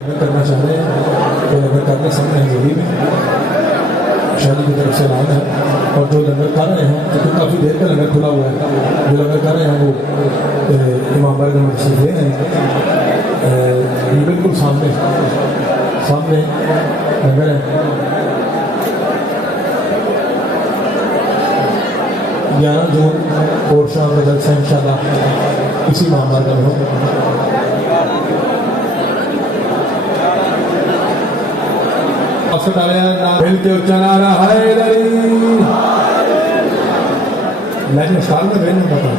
کرنا چاہ رہے ہیں تو لنگر کرنے سامنے حضوری میں شادی کی طرف سے اعلان ہے، اور جو لنگر کر رہے ہیں کیونکہ کافی دیر کا لنگر کھلا ہوا ہے، جو لنگر کر رہے ہیں وہ امام بارک تشریف لے رہے ہیں، یہ بالکل سامنے لنگر ہے۔ 11 جون اور شام کا جلسہ انشاءاللہ اسی امام بارک میں ہو۔ مل کے اچھا رہا ہے لیکن سال میں بہن بتا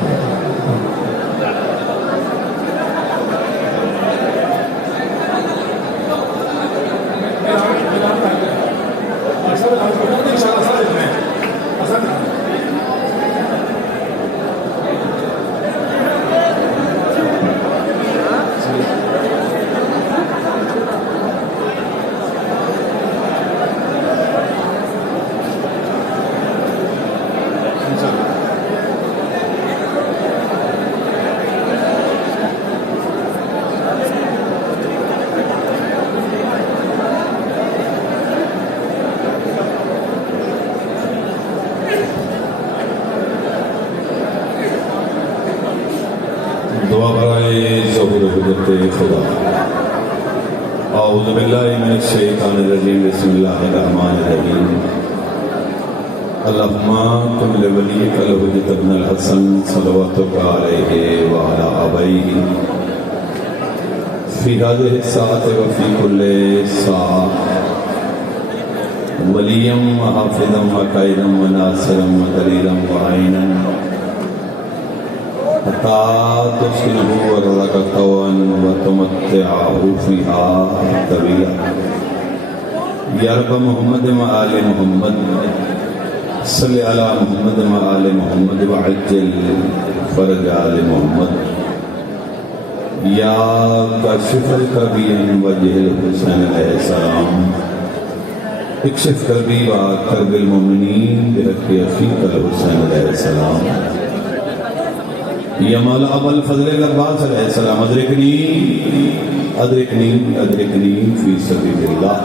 دعا برائے ظہور قدرت خدا۔ اعوذ باللہ من الشیطان الرجیم، بسم اللہ الرحمن الرحیم۔ اللہم کن لولیک الحجۃ ابن الحسن صلواتک علیہ وعلی آبائہ فی ہذہ الساعۃ وفی کل ساعۃ ولیا وحافظا وقائدا وناصرا ودلیلا وعینا حتى تسكنه أرضك طوعا وتمتعه فيها طويلا يا رب محمد وآل محمد صل على محمد وآل محمد وعجل فرج آل محمد يا كاشف الكرب عن وجه الحسين عليه السلام اكشف كربي وكرب المؤمنين بحق أخيك الحسين عليه السلام یا مولا ابو الفضل العباس علیہ السلام ادرکنی فی سبیل اللہ۔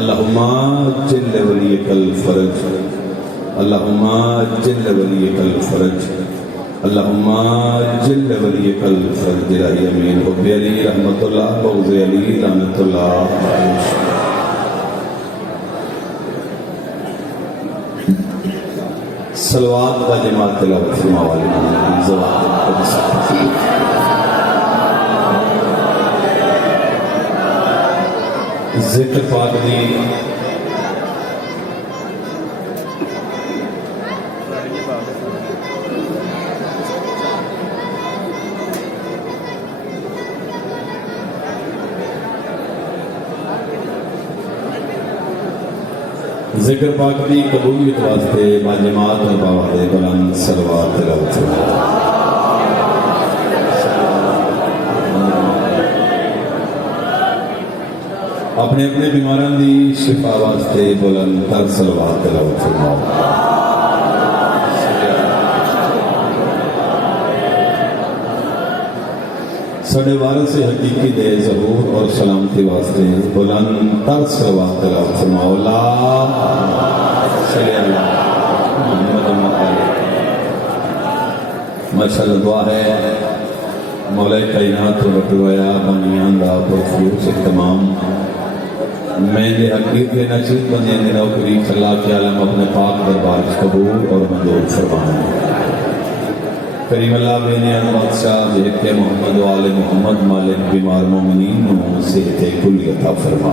اللہم جل ولیک الفرج، اللہم جل ولیک الفرج، اللہم جل ولیک الفرج۔ الہی امین حب علی رحمت اللہ، بغض علی رحمت اللہ۔ صلوات با جماعت تلاوت فرما والی ذکر پاک دی ذکر پاک دی قبولیت واسطے با جماعت اور باواد بلند صلوات تلاوت اپنے اپنے بیماران دی شفا واسطے بلند تر صلوات تلاوت فرماؤ۔ سڑے وارث حقیقی دے ظہور اور سلامتی واسطے بلند تر صلوات تلاوت فرماؤ۔ اللہ صلی اللہ محمد مقال۔ ماشاءاللہ دعا ہے مولا کائنات و بٹوایا بنیان دا پرفیوس اہتمام میں دے حقیق کے نچیت بندے دے نوکری خلا کے عالم اپنے پاک دربار قبول اور منظور فرمانا۔ کریم اللہ بین عظمت شاہ جہت کے محمد و آل محمد مالک بیمار مومنین صحت کلی عطا فرما۔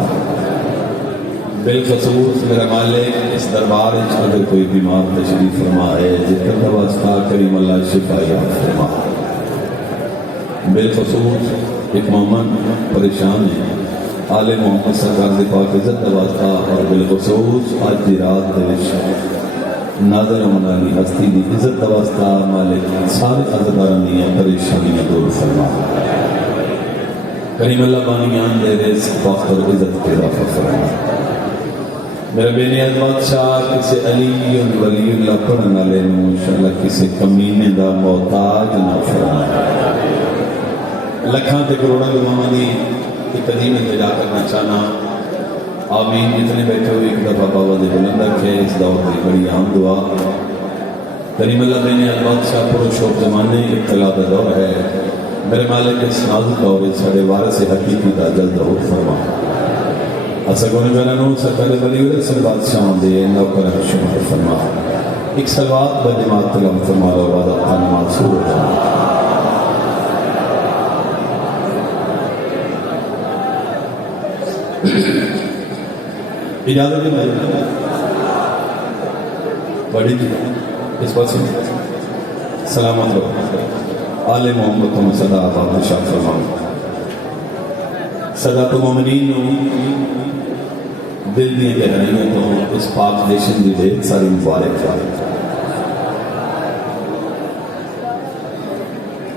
بالخصوص میرا مالک اس دربار اگر کوئی بیمار تشریف فرما ہے ذکر کا واسطہ کریم اللہ شفا یاب فرما۔ بالخصوص ایک مومن پریشان ہے آل محمد سرکار دی پاک عزت کا واسطہ، اور بالخصوص آج دی رات دلش ناظر منالی ہستی دی عزت کا واسطہ مالک سارے عزداران دی پریشانیاں دور فرما۔ کریم اللہ بانیان دے رزق وقت اور عزت کے اضافہ فرما۔ میرے بے نیاز بادشاہ کسی علی ولی اللہ پڑھنا لے انشاءاللہ کسی کمینے دا محتاج نہ فرما۔ لکھاں تے کروڑا گواں دی ایک عظیم التجا کرنا چاہنا آمین. جتنے بیٹھے ہوئے ایک دفعہ باوض بلند رکھے. اس دور کی بڑی عام دعا کریم اللہ بین البادشاہ پر شوق زمانے اطلاع کا دور ہے. میرے مالک اس نازک دور سارے وارث حقیقی کا جلد ہو فرما. اسگون جنانو سرکار بلی رسول بادشاہ دے نوکر شمار فرما. ایک سلوات بجماعت تلم فرما اور وعدہ خان معصور ہو جانا. اجازت ہے بڑی جی اس پاس سلامت رہو. آل محمد تم صدا آباد شاہ فرماؤ. صدا تو مومنین دل دیا گہرائیاں تو اس پاک نیشن کی ڈھیر ساری مبارک بات.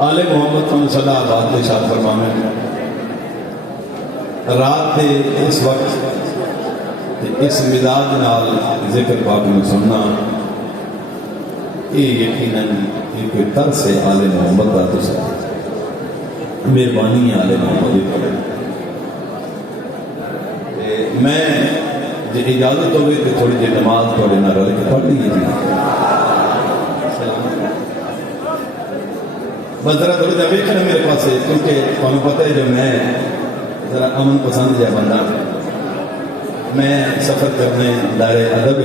آل محمد تم صدا آباد شاہ فرماؤ. رات دے اس وقت اس مزاج نال ذکر پاک میں سننا یہ یقیناً ایک طرز ہے آل محمد کا. تو سب مہربانی آل محمد. میں جی اجازت ہوگی تو تھوڑی جی نماز تھوڑے نہ رل کے پڑھ لیجیے جی. بس ذرا تھوڑی دیر ویکھنا میرے پاس ہے کیونکہ تمہیں پتہ ہے جو میں ذرا امن پسند جا بندہ. میں سفر کرنے دائرے ادب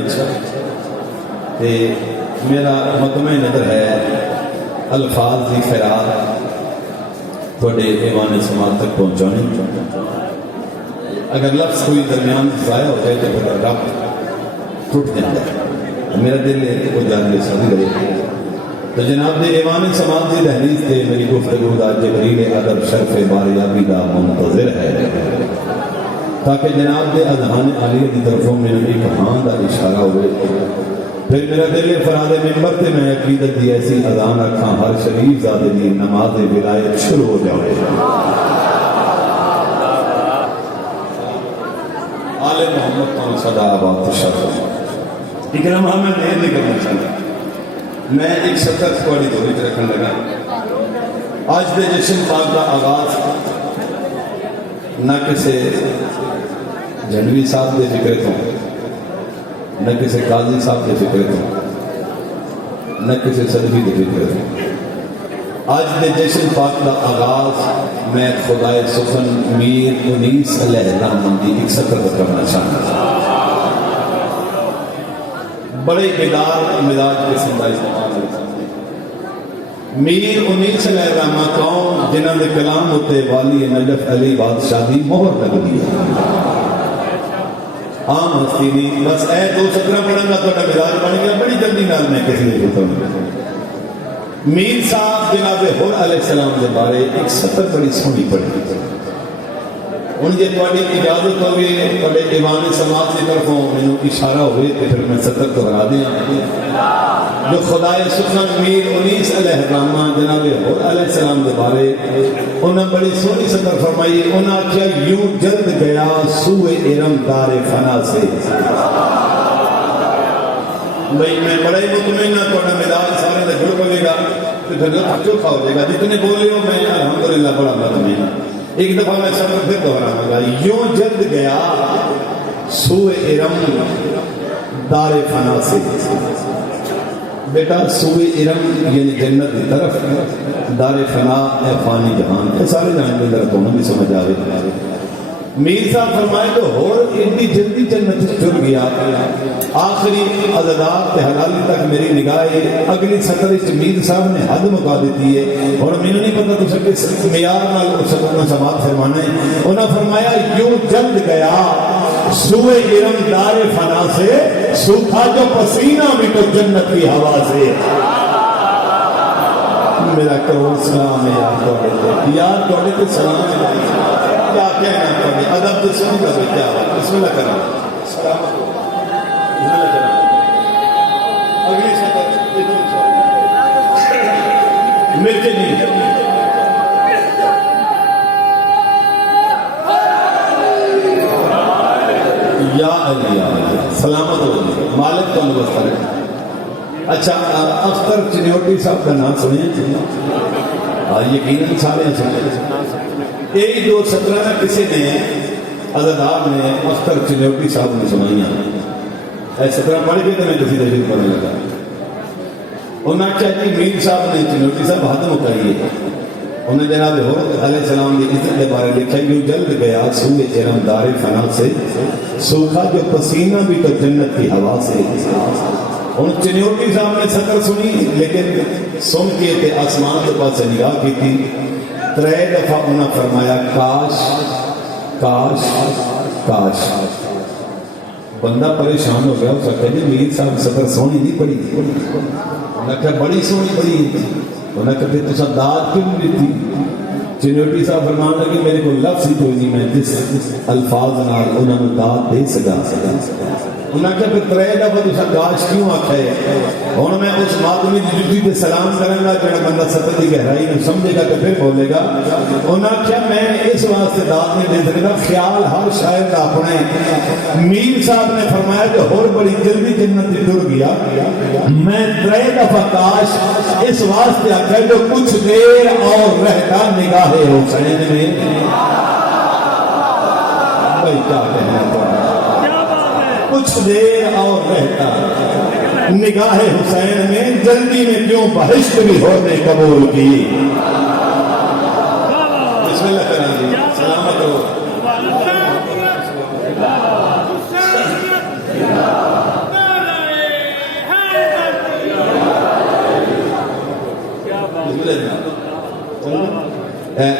تے میرا مقدمہ نظر ہے الفاظ کی خیرات تھوڑے ایوان سماعت تک پہنچانے. اگر لفظ کوئی درمیان ضائع ہو جائے تو پھر رب ٹوٹ جاتا ہے. میرا دل ہے کہ وہ جانب سمجھ رہے. تو جناب دے ایوان سماعت کی دہلیز تے میری گفتگو دا جبریل ادب شرف باریابی دا منتظر ہے تاکہ جناب دے اذہان عالیہ کی طرفوں میں ایک ہاں دا اشارہ ہوئے. پھر میرا دل فراد ممبر تے میں عقیدت دی ایسی اذان رکھاں ہر شریف زادے دی نماز ولایت شروع ہو جاؤے. آل محمد کو صدا آباد شاہ. اکرم میں دیر نہیں کرنا چاہتا. میں ایک سطر تھوڑی دوری رکھنے لگا. آج دے جشن پاک کا آغاز نہ کسی جنوی صاحب کے فکر تو نہ کسی قاضی صاحب کے فکر تو نہ کسی صدفی کے فکر تو. آج دے جشن پاک کا آغاز میں خدائے سخن میر انیس علیہ الرحمن دی ایک سطر پر کرنا چاہتا. بڑے بیدار مزاج کے سندائی میر انیس علیہ الرحمن کون جنہاں دے کلام ہوتے والی نجف علی بادشاہ دی مہر لگ دی ہے. عام ہستی نہیں بس اے دو سطرہ پڑھیں گا تو مزاج بن گیا. بڑی جلدی نال میں کسی نے ہوتا ہوں. میر صاحب جناب حر علیہ السلام کے بارے ایک سطر بڑی سونی پڑھی. ان جے تواڈی اجازت ہوگی تواڈے ایوان سماعت کی طرفوں مینوں اشارہ ہوئے کہ پھر میں سطر دہرا دیاں جو خدائے سخن میر انیس علیہ الرحمن جناب حر علیہ السلام کے بارے انہاں بڑی سونی سطر فرمائی. انہاں کیا یوں جلد گیا سوئے ارم دار فنا سے. بھئی میں بڑا ہی مطمئن ہوں تھوڑا مزاج سارے سے جڑ پڑے گا تو پھر لطف چوکھا ہو جائے گا. جتنے بولے ہو میں الحمدللہ بڑا مطمئن ہوں. ایک دفعہ میں سفر پھر دہراؤں گا. یوں جلد گیا سوئے ارم دار فنا سے. بیٹا سوئے ارم یعنی جنت کی طرف, دار فنا ہے فانی جہان. یہ سارے جہان میں ذرا دونوں بھی سمجھ آ رہے. میر صاحب فرمائے تو اور اتنی جلدی جنت چل گیا. آخری عددات حلالی تک میری نگاہ اگلی سطر میر صاحب نے حد مکا دیتی ہے. اور میں نہیں پتا تو سکے معیار نال سکون سماعت فرمانا ہے. انہوں نے فرمایا یوں جلد گیا سوئے ارم دار فنا سے سوکھا جو پسینہ بھی تو جنت کی ہوا سے. میرا کروڑ سلام ہے یار توڑے تو سلام ہے. کیا کہنا پڑے ادب تو سنی کا کیا بسم اللہ کرنا. سلامت ہو اگلی سطح ملتے نہیں. یا علی سلامت ہو مالک کو نوست کرے. اچھا اختر چنیوٹی صاحب کا نام سنیں. یقیناً سارے سنے یہی دو سطرہ کسی نے عزادار نے مختر چنوٹی صاحب نے سنائیاں اے سطرہ پڑھ کے تو میں کسی دفعہ پڑھنے لگا انہوں نے کہا جی میر صاحب نے چنوٹی صاحب حد مکائیے انہیں جناب حضرت علیہ السلام کی عزت کے بارے لکھا یوں جلد گیا سوئے جرم دار فنا سے سوکھا جو پسینہ بھی تو جنت کی ہوا سے ان چنوٹی صاحب نے سطر سنی لیکن سن کے تے آسمان کے پاس نگاہ کی تھی 3 دفعہ انہوں نے فرمایا کاش کاش کاش بندہ پریشان ہو گیا اس وقت میر صاحب سطر سونی نہیں پڑی تھی انہوں نے کہا بڑی سونی پڑی تھی انہوں نے کہا تو سب داد کیوں نہیں دیتی چنوٹی صاحب فرمان لگی میرے کو لفظ ہی کوئی نہیں میں جس الفاظ نال انہوں نے داد دے سکا انہوں نے کہا پھر 3 دفعہ تو سب کاش کیوں آکھا ہے انہوں میں اس مادمی جوتی پہ سلام کریں گا جو بندہ سطر کی گہرائی میں سمجھے گا تو پھر بولے گا انہوں نے کہا میں اس واسطے داد نہیں دے سکتا خیال ہر شاعر کا اپنے میر صاحب نے فرمایا کہ اور بڑی جلدی جنت ٹر گیا میں 3 دفعہ کاش اس واسطے آکھا جو کچھ دیر اور رہتا نگاہ حسین میں بھائی کیا کہنا ہے کچھ دیر اور رہتا نگاہ حسین میں جلدی میں کیوں بہشت بھی ہونے قبول کی بسم اللہ کریں جی سلامت ہو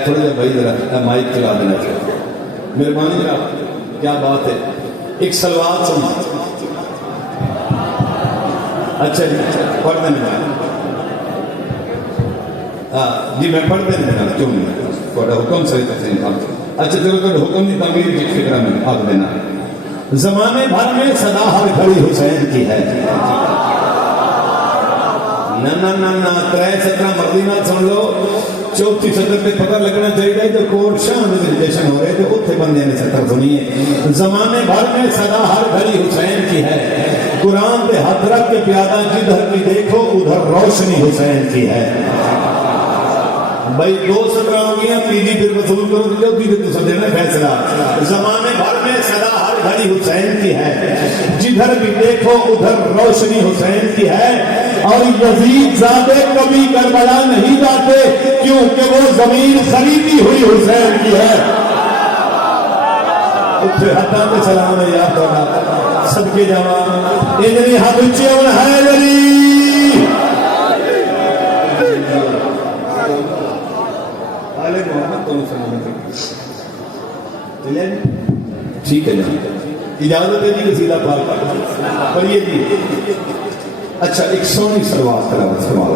تھوڑا جا بھائی ذرا مائک چلا دینا چاہیے مہربانی جناب کیا بات ہے ایک سلوات سنا اچھا جی پڑھ دیں جی میں پڑھ دیں کیوں نہیں تھوڑا حکم صحیح تفصیل تھا اچھا چلو تو حکم کی تعمیر کی فکر میں آگ دینا زمانے بھر میں صدا ہر گھڑی حسین کی ہے نہ 3 سطرہ مرضی نہ سن لو 34 سطر پہ پتہ لگنا چاہیے جو کوٹ شاہ میں جشن ہو رہے تھے اتنے بندے نے سطر سنی ہے زمانے بھر میں صدا ہر گھڑی حسین کی ہے قرآن پہ ہاتھ رکھ کے پیادہ جدھر بھی دیکھو ادھر روشنی حسین کی ہے بھائی 2 سطرہ ہو گیا تیجی پھر وصول کرو تو چوتھی پھر تو سمجھنا فیصلہ زمانے بھر میں صدا ہر گھڑی حسین کی ہے جدھر بھی دیکھو ادھر روشنی حسین کی ہے اور یزید زادے کبھی کربلا نہیں جاتے کیونکہ وہ زمین خریدی ہوئی حسین کی ہے اتھے حتیٰ پہ سلام ہے یا توڑا سب کے جوان انہی حبچے ان حیدری آلے محمد تو سلام ہے ٹھیک ہے جان اجازت ہے جی قصیدہ پاک پڑھیے جی اچھا ایک سونی سلوات تلاوت فرماؤ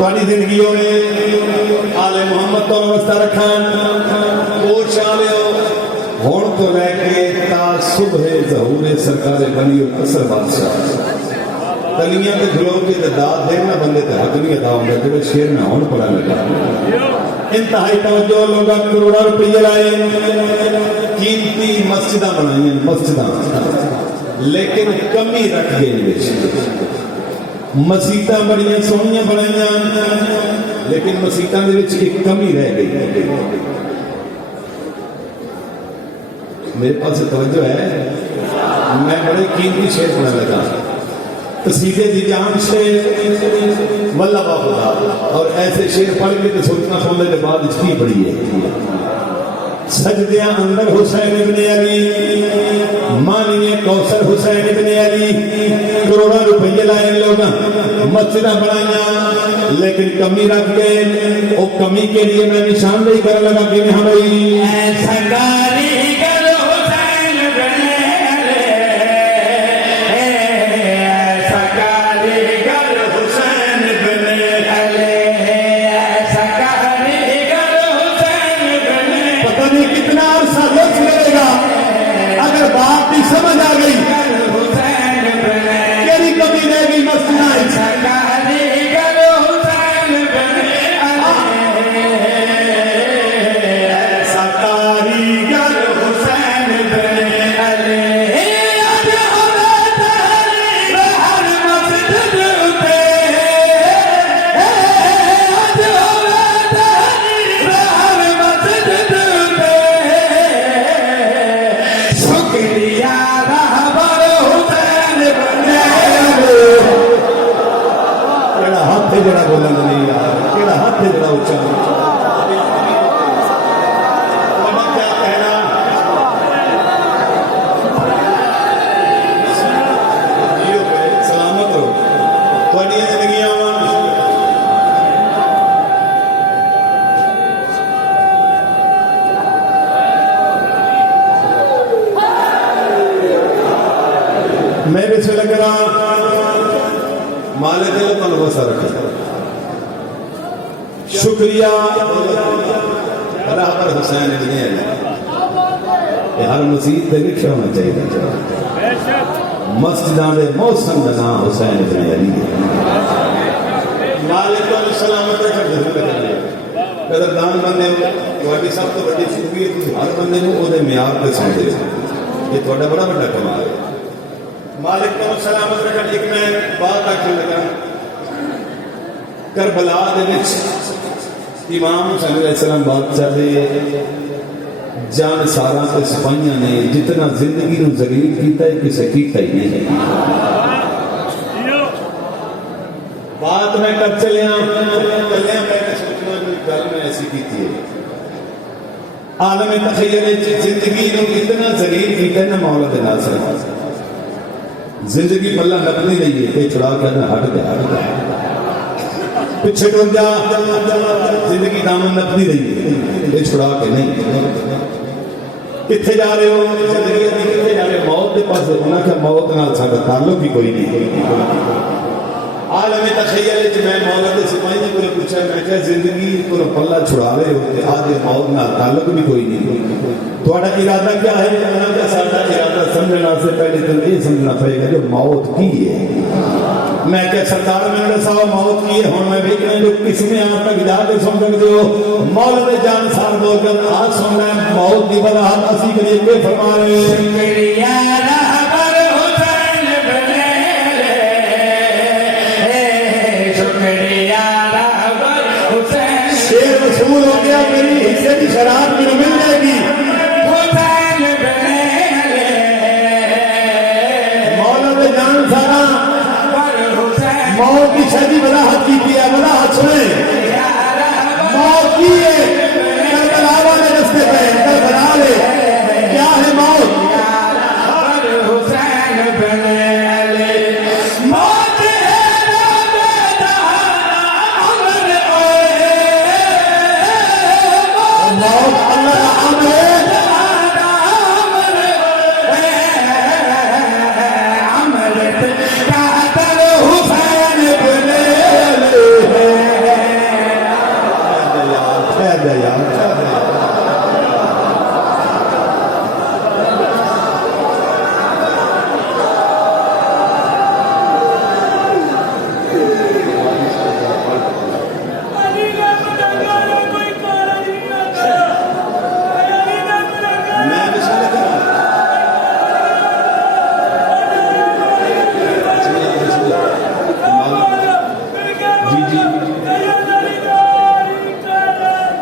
تھوڑی زندگی آلے محمد تو واسطہ رکھان وہ چالو ہون تو لے کے تا صبح ظہور سرکار بنی اور اثر بادشاہ تلیاں تے کھلو کے داد دینا بندے تے حق نہیں ادا ہوگا جو شیر میں ہون پڑا لگا انتہائی توجہ لوگا کروڑا روپیہ لائے قیمتی مسجدہ بنائیں مسجدہ لیکن کمی رکھ گئے مسیطہ بڑیاں سونیاں بڑیاں لیکن مسیطہ دے وچ ایک کمی رہ گئی میرے پاس توجہ ہے میں بڑے قیمتی شعر پڑھنے لگا قصیدے دی جان سے واللہ خدا اور ایسے شعر پڑھ کے تو سوچنا سننے کے بعد اس کی پڑھی ہے سجدیاں اندر حسین ابن علی مانیے کوثر حسین ابن علی کروڑا روپیے لائے لوگ مسجدہ بنایا لیکن کمی رکھ گئے وہ کمی کے لیے میں نشاندہی کرنے لگا کہ ہمیں ایسا کاری کرو حسین ابن علی ایسا کاری کرو حسین ابن علی ایسا کاری کرو حسین ابن علی پتہ نہیں کتنا عرصہ لوگ لگے گا اگر بات بھی سمجھ آ گئی کیری کمی رہ گئی مسجدہ ایسا کاری کرو حسین ابن علی ایسا کاری کرو حسین ابن علی جڑا بولن نہیں یار کیڑا ہاتھ جڑا اونچا کیا کہنا سلامت رہو تھوڑی زندگیاں میں بھی سے لگ رہا مالک دل کو بسا رکھا شکریہ برابر حسین ابن علی ہر مسجد دے لکھا ہونا چاہیے مسجداں دے موسم دا نام حسین ابن علی مالک علیہ السلام قدردان بندے تھوڑی سب تو بڑی خوبی ہے ہر بندے کو وہ معیار پہ سمجھے یہ تھوڑا بڑا بڑا کمال ہے مالک کو سلامت رکھا ایک میں بات آکھنے لگا کربلا دے وچ امام حسین علیہ السلام بات چلے جان سارا تے سپاہیاں نے جتنا زندگی نو ذلیل کیتا ہے کسے کیتا ہی نہیں بات میں کر چلیا میں سوچنا گل میں ایسی کیتی ہے عالم تخیل زندگی نو اتنا ذلیل کیتا ہے نا مولا دے ناصر زندگی پلہ نقلی نہیں ہے کہ چھڑا کے ہٹ دے پیچھے ڈر جا زندگی دامن نقلی نہیں ہے یہ چھڑا کے نہیں کتنے جا رہے ہو زندگی کتنے جا رہے ہو موت کے پاس انہوں نے موت نال ساڈا تعلق ہی کوئی نہیں عالم تخیل میں مولا دے سپاہی نے کوئی پوچھا میں کہ زندگی کو پلہ چھڑا رہے ہو کہ آج موت نال تعلق بھی کوئی نہیں تھوڑا ارادہ کیا ہے سارا ارادہ سمجھنا سے پہلے تو یہ سمجھنا پڑے گا جو موت کی ہے میں کہ سرکار میں نے سوا موت کی ہے ہوں میں دیکھنا جو کس میں آپ تک جا کے سن سکتے ہو مولا دے جان سال بول کر آج سننا ہے موت دی وضاحت اسی کے لیے کوئی فرما رہے شکریہ رہبر حسین ابن علی شکریہ رہبر حسین شیر رسول ہو گیا میری حصے کی شراب بھی مل جائے گی موت کی شدی وضاحت کی ہے وضاحت سنیں موت کی ہے کربلا والے رستے پہ کربلا لے کیا ہے موت حسین ابن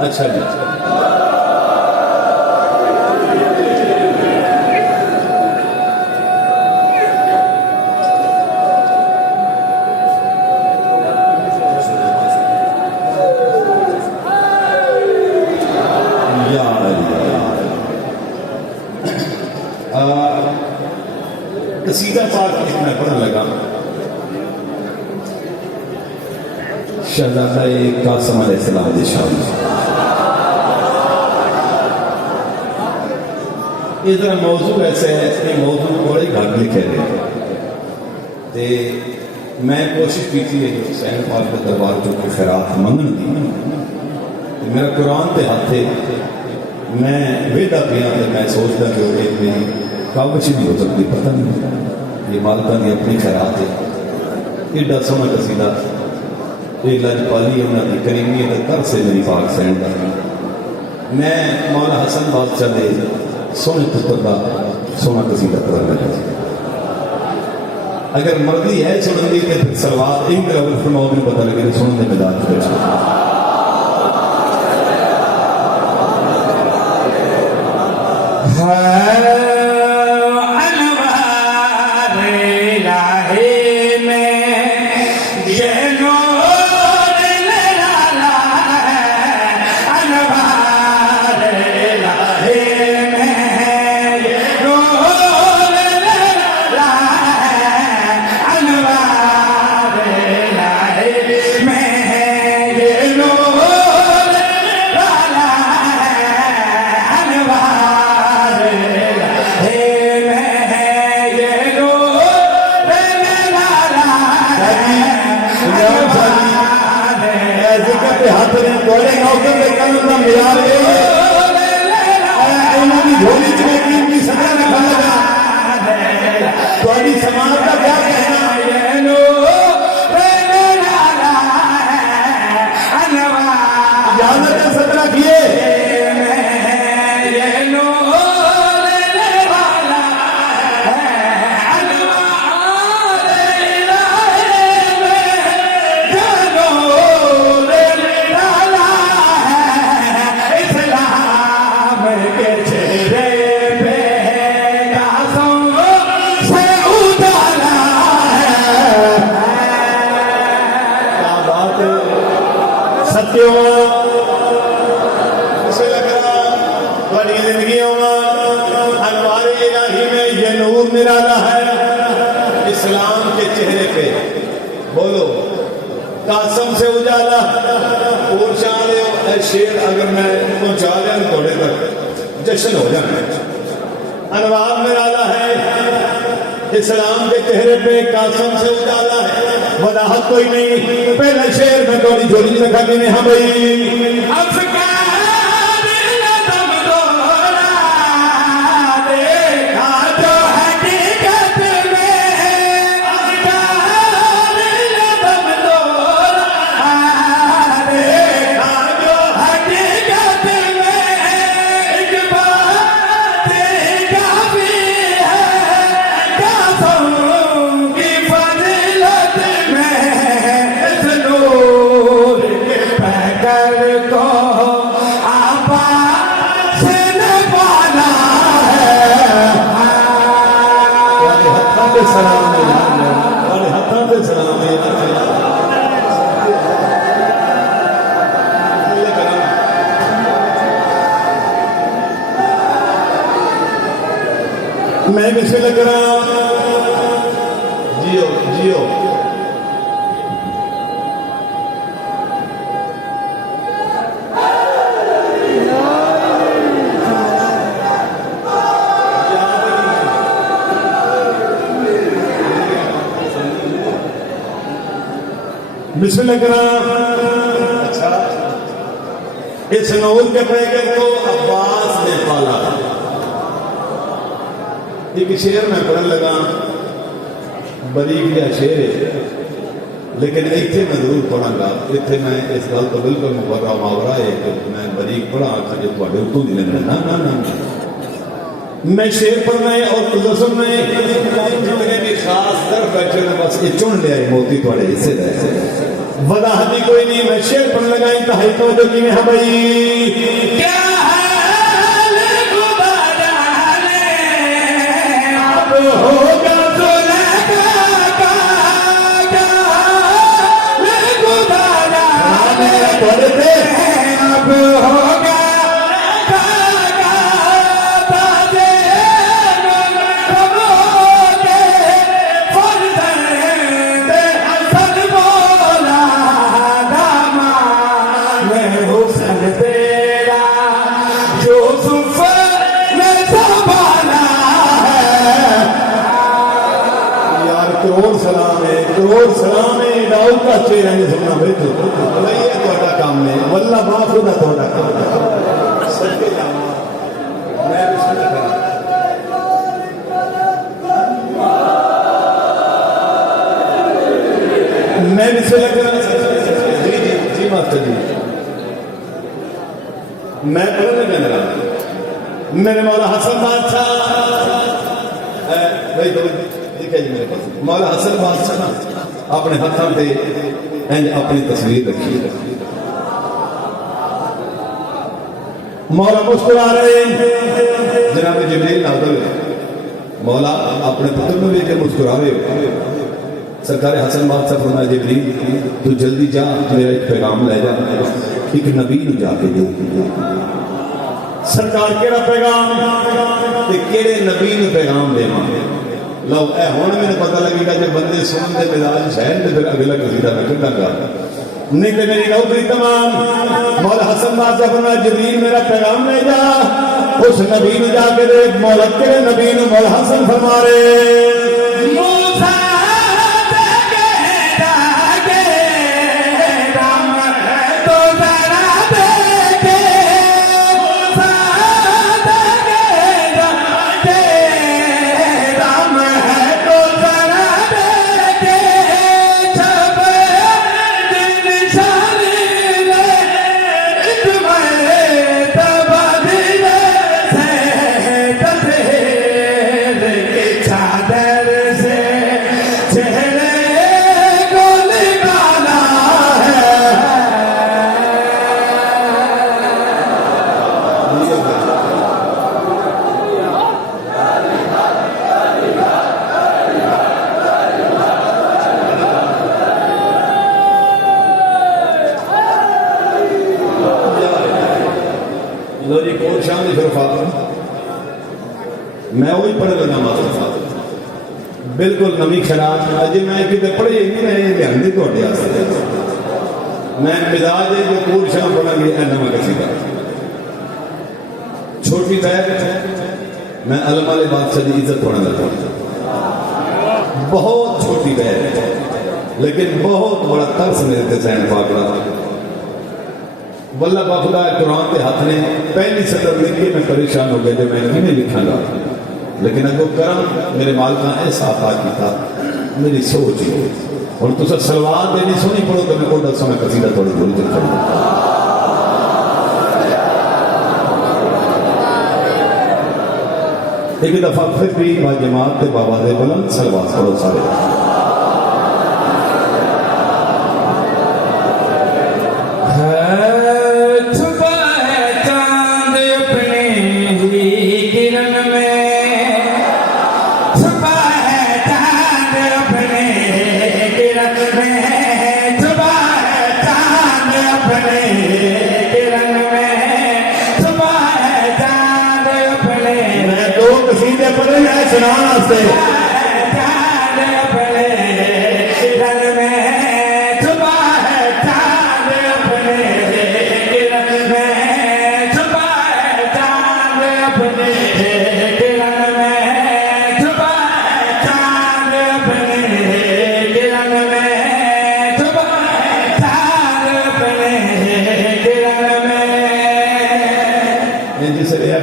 اچھا جی قصیدہ پاک میں پڑھنے لگا شہزادہ قاسم علیہ السلام دی شان یہ ذرا موضوع ایسے ہے کہ موضوع بڑے گھٹ لکھے رہے تے میں کوشش کی تھی کہ حسین پاک کے دربار جو کہ خیرات منگن دی میرا قرآن تے ہاتھ تھے میں ویدہ پیا تے میں سوچتا کہ وہ ایک میری کاغذ بھی ہو سکتی پتہ نہیں یہ مالکہ دی اپنی خیرات ہے ایڈا سونا قصیدہ یہ لجپالی انہوں نے کریمی در سے میری پاک سینڈ دا میں مولا حسن بادشاہ دے سونے پتر دا سونا قصیدہ پڑھنے لگا اگر مرضی ہے سنن دی تے پھر سلوات ایک طرح فرماؤ میں پتہ لگے سنن دے میدان تے قاسم سے اجالا پوچھا لے اے شیر اگر میں پہنچا لیا تھوڑے تک جشن ہو جانا انوار نرالا ہے اسلام کے چہرے پہ قاسم سے اجالا ہے وضاحت کوئی نہیں پہلے شیر میں تھوڑی جھولی میں کھانے میں ہاں بھائی میں کسے لگ رہا جیو جیو بسم اللہ کرام. اچھا اس نور کے پیکر کو عباس نے پالا. ایک شعر میں پڑھن لگا, بریک کا شعر ہے, لیکن اتنے میں ضرور پڑھا گا. اتنے میں اس گل تو بالکل مبرہ ماورا ہے کہ میں بریک پڑھا آخر جو تھوڑے اتوں نہیں لینا. نہ میں شعر پڑھنا ہے اور تجسم میں جتنے بھی خاص در بیٹھے میں بس یہ چن لیا ہے موتی تھوڑے حصے رہے. وضاحت کوئی نہیں, میں شعر پڑھنے لگا انتہائی تو کی میں بھائی کیا ہوگا کروڑ سلام ہے داؤد کا چہرہ نہیں سننا بیٹھو یہ تھوڑا کام ہے واللہ با خدا تھوڑا کام ہے. سچے جانا میں بسم اللہ کرا. جی ماسٹر جی میں پڑھنے لگا جناب میرے مولا حسن بادشاہ بھائی دیکھا جی میرے پاس مولا حسن بادشاہ نا اپنے ہاتھوں پہ اپنی تصویر رکھی. مولا مسکرا رہے جناب جبریل نازل مولا اپنے پتر میں لے کے مسکرا رہے. سرکار حسن بادشاہ فرمایا جبریل تو جلدی جا میرا ایک پیغام لے جا, ایک نبی نو جا کے دے. سرکار کیڑا پیغام تے کیڑے نبی نو پیغام دیواں. لو اے ہن مینوں پتہ لگے گا جب بندے سنن دے مزاج شہر تے پھر اگلا قصیدہ میں کڈاں گا نہیں تے میری نوکری تمام. مولا حسن بادشاہ فرمایا جبریل میرا پیغام لے جا اس نبی نو جا کے دے. مولا کیڑے نبی نو؟ مولا حسن فرما رہے موسیٰ میں وہی پڑھ لگا ماسٹر بالکل نمی خیرات اجے میں کتنے پڑھے نہیں رہے لیا تھوڑے میں مزاج ہے جو پور شام پڑھا گیا نواں قصیدہ چھوٹی بہن میں علم والے بادشاہ کی عزت پڑھنا لگا. بہت چھوٹی بہن لیکن بہت بڑا ترس میرے تے سین پاکڑا. واللہ باخدا قرآن کے ہاتھ نے پہلی سطر لکھ کے میں پریشان ہو گیا جو میں نہیں لکھا گا, لیکن اگو کرم میرے مالکاں ایسا عطا کیتا میری سوچ ہی اور تو سلوات دینی سونی پڑھو تو میں کو دسوں میں قصیدہ تھوڑی بھول کے کروں. ایک دفعہ پھر بھی با جماعت تے بابا دے بلند سلوات پڑھو سارے.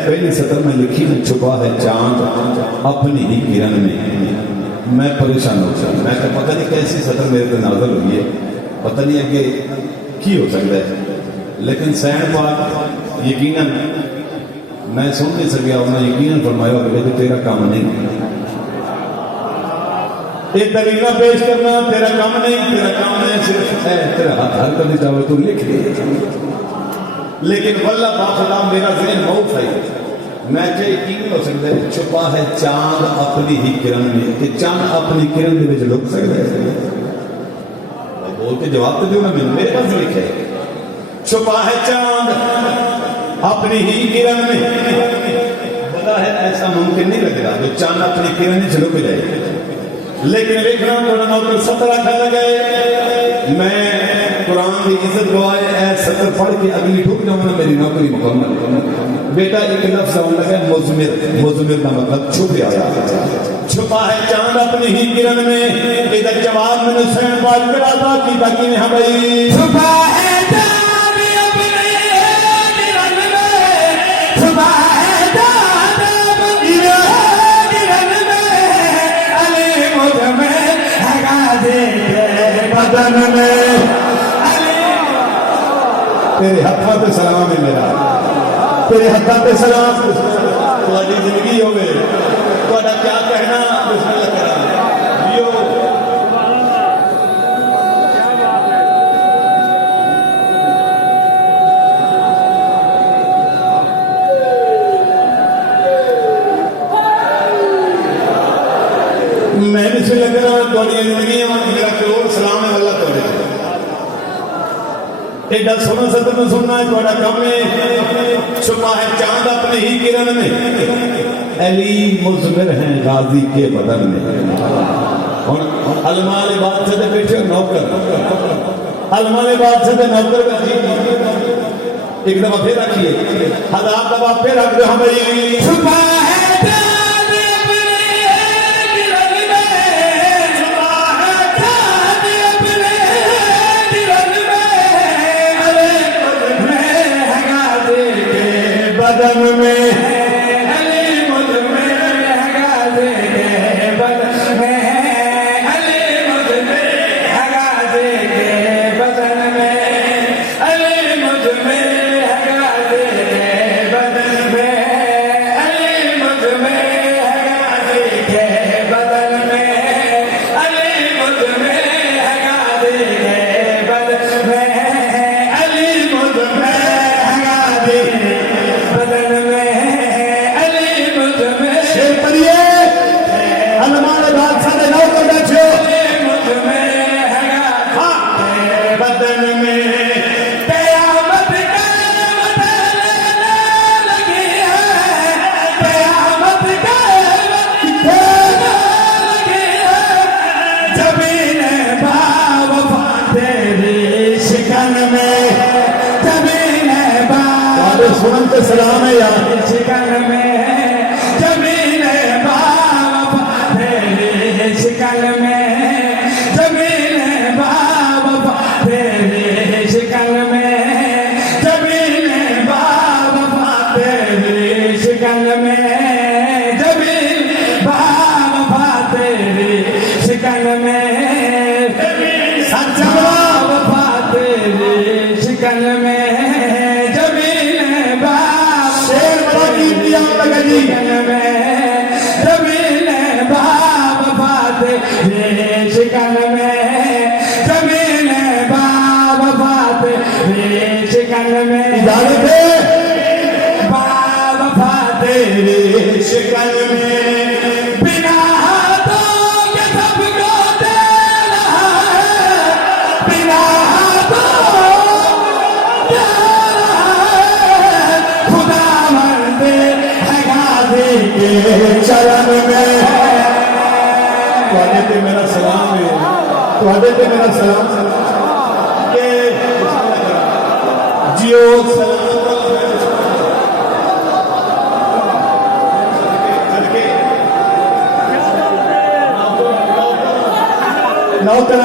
پہلی سطر میں لکھی ہے چھپا ہے چاند اپنی ہی کرن میں پریشان ہو گیا. میں کہ پتہ نہیں کیسی سطر میرے پہ نازل ہوئی ہے, پتہ نہیں ہے کہ کی ہو سکتا ہے. لیکن سین پاک یقیناً میں سن نہیں سکیا, انہوں نے یقیناً فرمایا ہوگا کہ تیرا کام نہیں, یہ دلیلہ پیش کرنا تیرا کام نہیں, تیرا کام ہے صرف ہے تیرا ہاتھ ہر کرنی چاہے تو لکھ لے. لیکن واللہ باخدا میرا ذہن موف ہے, میں چاہے یقین ہو سکتا ہے چھپا ہے چاند اپنی ہی کرن میں, کہ چاند اپنی کرن دے وچ لک سکتا ہے. بول کے جواب تو دیو نا, میرے پاس لکھا ہے چھپا ہے چاند اپنی ہی کرن میں. بتا ہے ایسا ممکن نہیں لگ رہا جو چاند اپنی کرن میں لک جائے. لیکن دیکھنا تھوڑا نوکر سطر رکھا لگے, میں قرآن کی عزت گوائے اے سطر پڑھ کے اگلی ٹھوک جاؤں نا میری نوکری مکمل. بیٹا ایک لفظ آنے لگا مزمر, مزمر کا مطلب چھپ آیا. چھپا ہے چاند اپنی ہی کرن میں, ادھر جواب میں نے حسین پاک کرا تھا کہ باقی میں بھائی چھپا ہے چاند اپنی کرن میں, چھپا ہے چاند اپنی کرن میں, علی مجھ میں ہے غازی کے بدن میں. تیرے ہاتھوں پہ سلام ہے میرا, تیرے ہاتھوں پہ سلام. تمہاری زندگی ہو گئے, تمہارا کیا کہنا بسم اللہ کرا جیو. میں بسم اللہ کرا تمہاری زندگی میرا کروڑ سلام ہے اللہ تمہارے. ایڈا سونا سطر میں سننا ہے تمہارا کام ہے چھپا ہے چاند اپنے ہی کرن میں, علی مزمر ہیں غازی کے بدن میں. اور علماء بادشاہ دے بیٹھے نوکر, علماء بادشاہ دے نوکر کا جی ایک دفعہ پھر رکھیے, ہزار دفعہ پھر رکھ دو ہمیں. چھپا ہے چاند اپنی کرن میں, چھپا ہے چاند اپنی کرن میں, علی مجھ میں ہے غازی کے بدن میں, علی مجھ میں ہے غازی کے بدن میں, علی مجھ میں ہے غازی کے بدن میں, علی مجھ میں ہے غازی کے بدن میں, علی مجھ میں ہے غازی کے بدن میں, علی مجھ میں ہے غازی کے بدن میں, علی مجھ میں ہے غازی کے بدن میں, علی مجھ میں شیر پڑھیے, علماء بادشاہ دے نوکر بیٹھے علی مجھ میں ہے غازی کے بدن میں. قیامت قیامت لینے لگی ہے, قیامت قیامت لینے لگی ہے, جبین باوفا تیری شکن میں, جبین تمہارے سنن کے سلام ہے یار. شکن میں, زمین باوفا تیری شکن میں, زمین باوفا تیری شکن میں, زمین باوفا تیری شکن میں, زمین باوفا تیری شکن میں, سچ باوفا تیری شکن میں, زمین باوفا شیر بڑا قیمتی آپ لگا جی. شکن میں, زمین باوفا تیری شکن میں, زمین باوفا تیری شکن میں, اجازت ہے باوفا تیری شکن میں, بنا ہاتھوں کے سب کو دینا ہے, بنا ہاتھوں کے خدا مرد ہے غازی کے چرن میں. تواڈے تے میرا سلام ہے, تواڈے تے میرا سلام کہ جیو سلام نوکر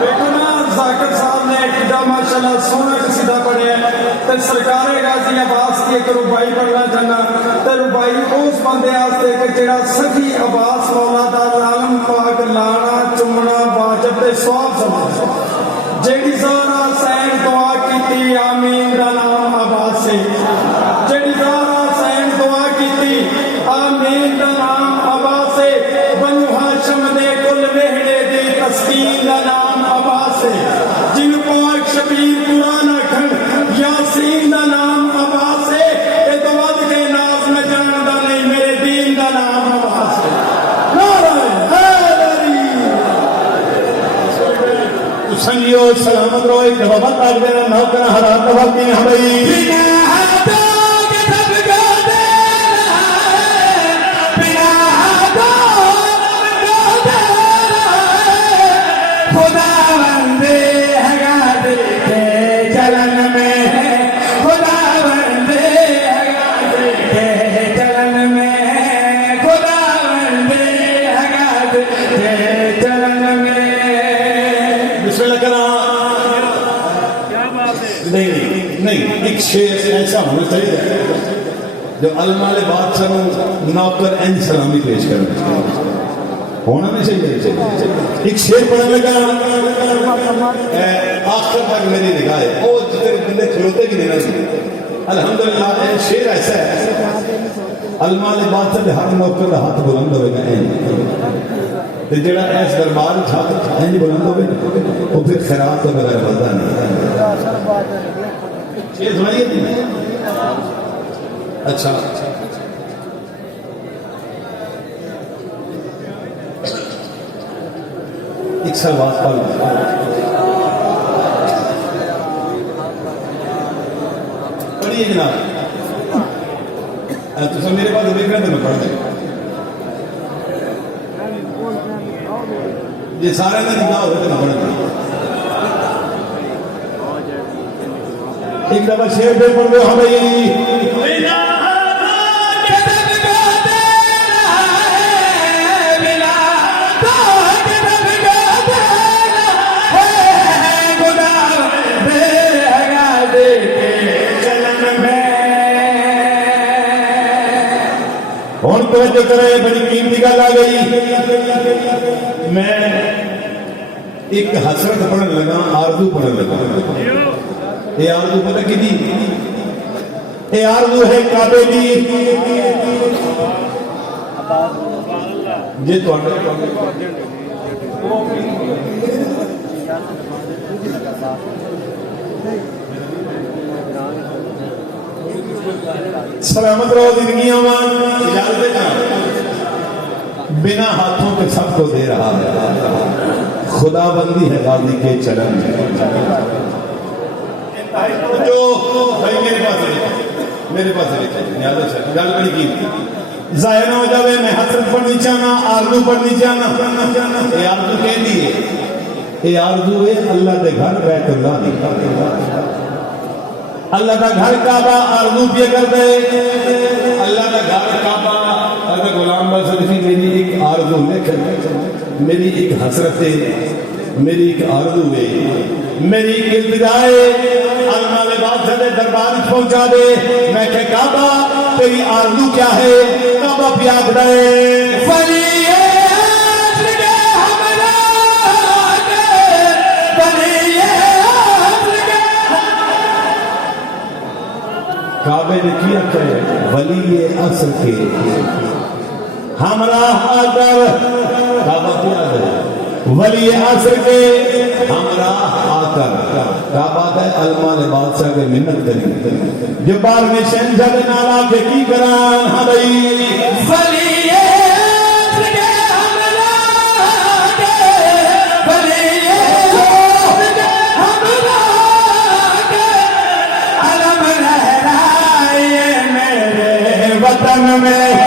دیکھو نا ذاکر صاحب نے ہے کہ ماشاءاللہ سونا قصیدہ پڑھیا ہے تے سرکار غازی عباس کی ایک ربائی پڑھنا چاہنا تے ربائی اس بندے واسطے کہ جڑا سخی عباس مولا دا عالم پاک لانا چومنا واجب تے ثواب سمجھ جیڑی زہرا حسین دعا کیتی آمین دا نام عباس سے جیڑی زہرا حسین دعا کیتی آمین دا نام عباس سے بنو ہاشم دے کل وہڑے دی تسکین دا نام عباس سے جن پاک شبیر قرآن اکھن یاسین دا نام عباس سے اے تو ود کے ناز نہ جان دا نہیں میرے دین دا نام عباس ہے نعرہ حیدری سنگیو سلامت رو ایک دفعہ بات آج میرا نوکر حرات دفعہ کی ہمیں نہیں ایک شیر ایسا ہونا چاہیے جو المال بادشاہ نوکر این سلامی پیش کرنا ہونا نہیں چاہیے ایک شیر پڑھنے لگا آخر تک میری نگاہ ہے وہ جتنے بندے کھلوتے کی دینا سی الحمدللہ شیر ایسا ہے المال بادشاہ دے ہر نوکر دا ہاتھ بلند ہوئے گا این جڑا ایس دربار چھاپ این بلند ہوئے وہ پھر خیرات تو بغیر بلدہ نہیں یہ سنائیے تھی اچھا ایک سلوات پڑھ پڑھیے جناب تو سب میرے پاس دیکھ رہے تو میں پڑھ دیں یہ سارے میں نکاح ہوئے تو میں پڑھ دیں ایک دفعہ شیر پہ پڑھ دو ہمیں اور توجہ کرے بڑی قیمتی گل آ گئی میں ایک حسرت پڑھن لگا آرزو پڑھن لگا یہ آرزو پتہ کی دی یہ آرزو ہے کعبے دی جی تو سلامت رہو زندگیاں اجازت بنا ہاتھوں کے سب کو دے رہا ہے خدا بندی ہے غازی کے چلن جو میرے پاس گل بڑی کی ظاہر نہ ہو جاوے میں حسرت پڑھنی چاہنا آرزو پڑھنی چاہنا یہ آرزو کہہ دیئے یہ آرزو ہے اللہ دے گھر بیت اللہ دی اللہ کا گھر کعبہ آرزو پہ کر دے اللہ کا گھر کعبہ اگر غلام بصری میری ایک آرزو لکھ میری ایک حسرت ہے میری ایک آرزو ہے میری ایک التجا ہے المال بادشاہ دے دربار پہنچا دے میں کہ کعبہ تیری آرزو کیا ہے کعبہ پیاگ دے فلی کعبے نے کیا کہ ولی عصر کے ہمراہ آ کر کعبہ کیا ہے ولی عصر کے ہمراہ آ کر کعبہ ہے المال بادشاہ کے منت کریں جو بار میں شہنشاہ دے نالا کے کی کران ہاں بھائی ولی عصر کے ہمراہ کے ولی عصر کے ہمراہ کے علم لہرائے میرے وطن میں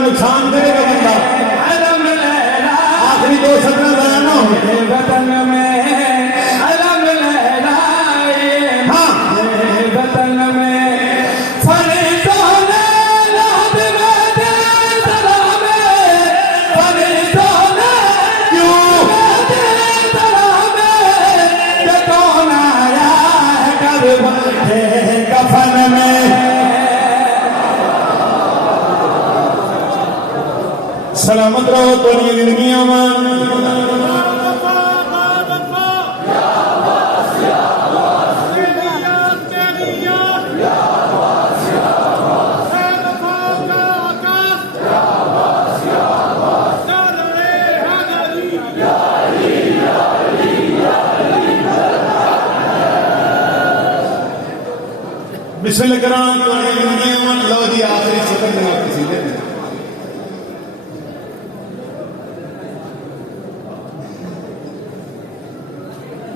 نقصان کرے گا بندہ آخری 2 سطر سلامت رہو تو زندگیاں مان بسم اللہ کرام تو زندگیاں مان لو جی آخری سفر میں کسی دے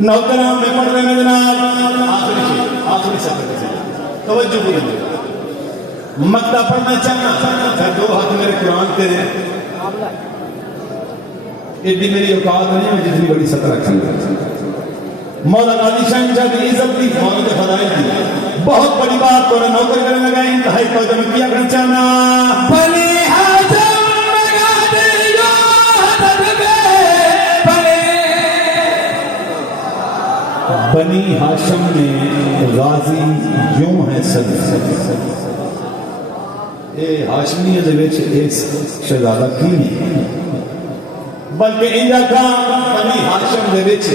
نوکرام میں پڑھ رہے ہیں جناب آخری سفر کسی دے توجہ پوری مکتہ پڑھنا چاہنا پھر دو ہاتھ میرے قرآن کے دیں اتنی میری اوقات نہیں ہے جتنی بڑی سطح رکھیں گے مولا علی شہنشاہ کی عزت دی مولا کے فضائل دی بہت بڑی بات کو نوکر کرنے لگا انتہائی قدم کیا کرنا چاہنا بنی ہاشم مگادیو حضرت بنی ہاشم میں غازی یوں ہے صدر اے ہاشمی دے وچ ایک شہزادہ کی نہیں بلکہ انجا کا بنی ہاشم دے وچ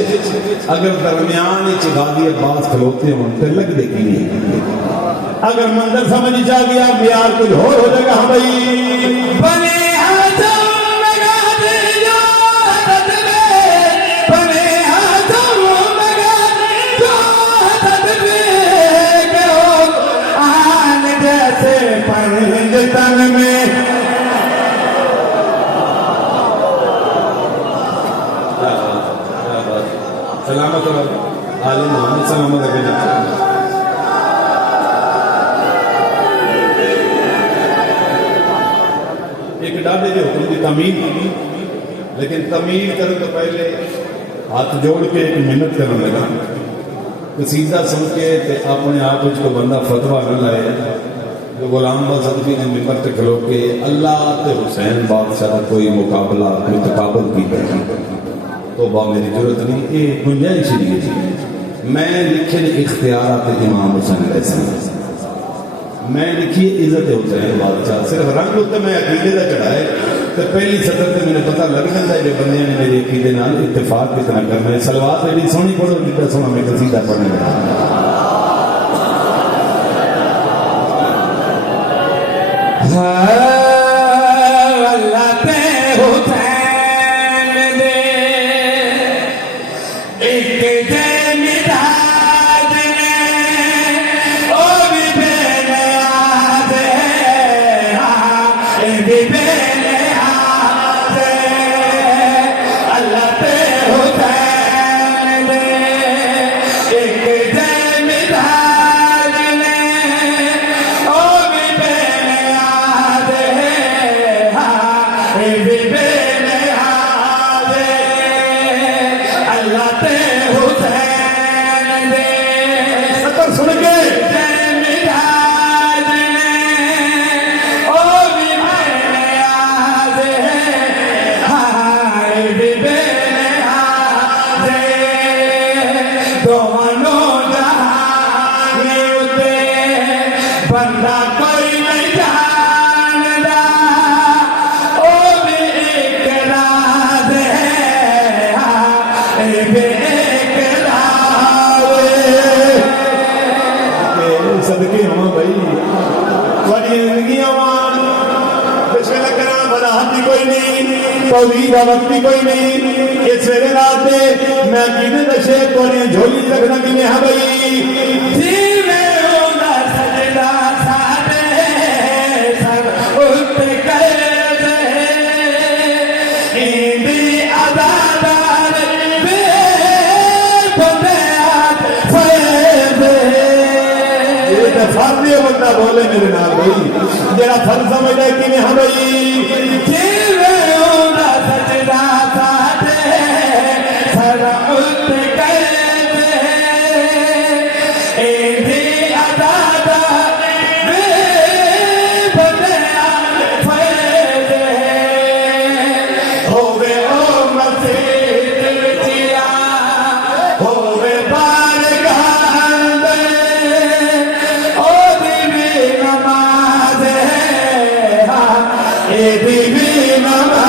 اگر درمیان وچ غازی عباس کھلوتے ہوں تے لگ دے کی نہیں اگر منظر سمجھ جا گیا معیار کچھ ہو جائے گا بھائی بنی ہاشم مگادیو حضرت بنی ہاشم مگادیو حضرت کہ آن جیسے پنجتن میں سلامت عالم محمد سلامت اگر ایک ڈاڈے جو حکم کی تعمیل لیکن تعمیل کرنے تو پہلے ہاتھ جوڑ کے ایک منت کرنے لگا قصیدہ سن کے تے اپنے آپ اس کو بندہ فتویٰ نہ لائے جو غلام با صدقی نے ممبر تے کھلو کے اللہ تے حسین بادشاہ کا کوئی مقابلہ کوئی تقابل کی تو با میری ضرورت نہیں یہ گنجائش نہیں ہے میں لکھے اختیارات امام حسین علیہ السلام میں لکھی عزت حسین بادشاہ صرف رنگ ہوتا میں عقیدے کا چڑھائے تو پہلی سطر سے مجھے پتہ لگ جاتا ہے جو بندے نے میرے عقیدے نال اتفاق کتنا کرنا ہے سلوات ایڈی سونی پڑھو جتنا سونا میں قصیدہ پڑھنے لگا اللہ تے حسین دے ایک دے مداد نے او بھی بے نیاز ہے اے بھی بے نیاز ہے اللہ تے حسین دے ایک دے مداد نے او بھی بے نیاز ہے اے بھی بے نیاز ہے اللہ تے حسین دے سطر سن کے مداد نے او بھی بے نیاز ہے اے بھی بے نیاز ہے دونوں جہان اتے بندہ کوئی نہیں جاندا او بھی ایک راز ہے اے بھی ایک راز ہے صدقے ہوں بھائی تھوڑی زندگی آوان بسم اللہ کرام وضاحت بھی کوئی نہیں توضیح کا وقت بھی کوئی نہیں اس سویرے رات دے میں عقیدے دا شیخ کو نہیں جھولی رکھنا کی میں ہاں بھائی جیوے ہونا سجدہ سادے سر اٹھ کر دے ایندی عزادار بے بنیاد فیض یہ تو فرض ہے بندہ بولے میرے نال بھائی جڑا فرض سمجھتا ہے کہ میں ہاں بھائی جیوے ہونا سجدہ سادے سر اٹھ کر دے ایندی عزادار بے بنیاد فیض ہووے او مسجد وچیا ہووے بارگاہ اندر او دی بھی نماز ہے اے دی بھی نماز